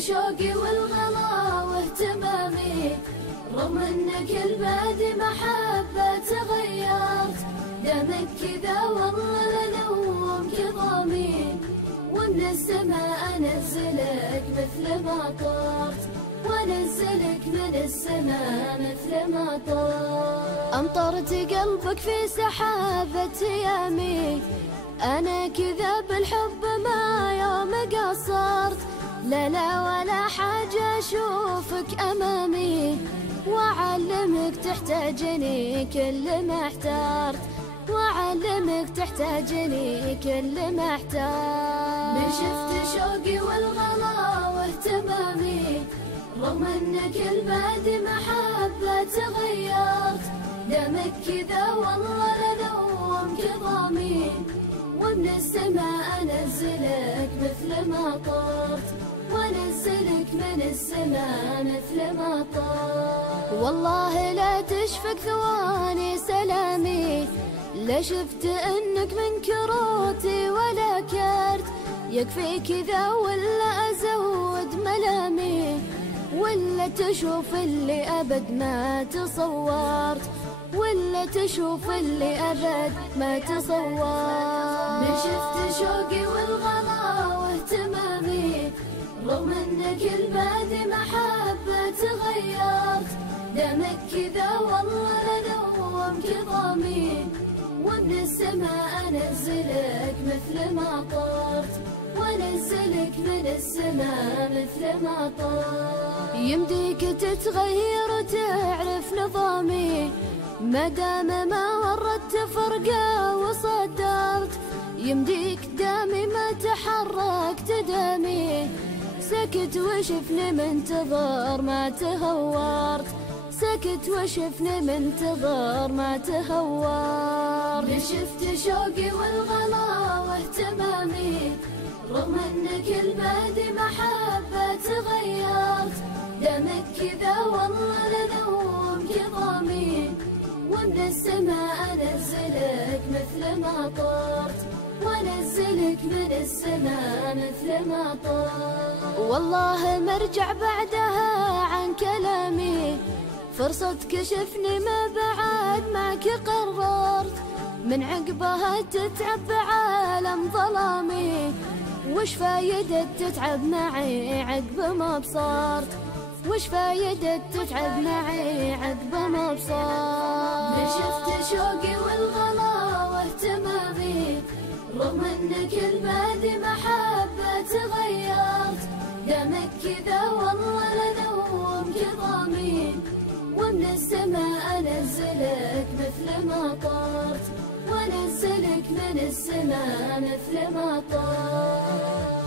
شوقي والغلا واهتمامي، رغم انك البعد محبة تغيرت. دامك كذا والله لنوم كظامي، ومن السماء انزلك مثل ما طرت، وانزلك من السماء مثل ما طرت. امطرت قلبك في سحابة ايامي، انا كذا بالحب ما يوم قصرت. لا لا ولا حاجة اشوفك امامي، واعلمك تحتاجني كل ما احترت، واعلمك تحتاجني كل ما احترت. من شفت شوقي والغلا واهتمامي، رغم انك البعد محبة تغيرت. دامك كذا والله لنوم كظامي، ومن السماء انزلك مثل ما طرت، وانزلك من السماء مثل ما طرت. والله لا تشفق ثواني سلامي، لا شفت انك من كروتي ولا كرت. يكفي كذا ولا ازود ملامي، ولا تشوف اللي ابد ما تصورت، ولا تشوف اللي ابد ما تصورت. من شفت شوقي والغلا واهتمامي، رغم انك البعد محبة تغيرت. دامك كذا والله لنوم كظامي، ومن السماء انزلك مثل ما طرت، وانزلك من السماء مثل ما طرت. يمديك تتغير وتعرف نظامي، ما دام ما وردت فرقة وصدرت. يمديك دامي ما تحركت دامي، سكت وشفني منتظر ما تهورت، سكت وشفني منتظر ما تهورت. من شفت شوقي والغلا واهتمامي، رغم انك البعد محبة تغيرت. دامك كذا والله لنوم كظامي، ومن السماء انزلك مثل ما طرت، وانزلك من السماء مثل ما طرت. والله مرجع بعدها عن كلامي، فرصة كشفني ما بعد معك قررت. من عقبها تتعب بعالم ظلامي، وش فايدة تتعب معي عقب ما بصرت، وش فايدة تتعب معي عقب ما بصرت. من شفت شوقي والغلا واهتمامي، رغم انك البعد محبة تغيرت. دامك كذا والله لنوم كظامي، ومن السماء انزلك مثل ما طرت، وانزلك من السماء مثل ما طرت.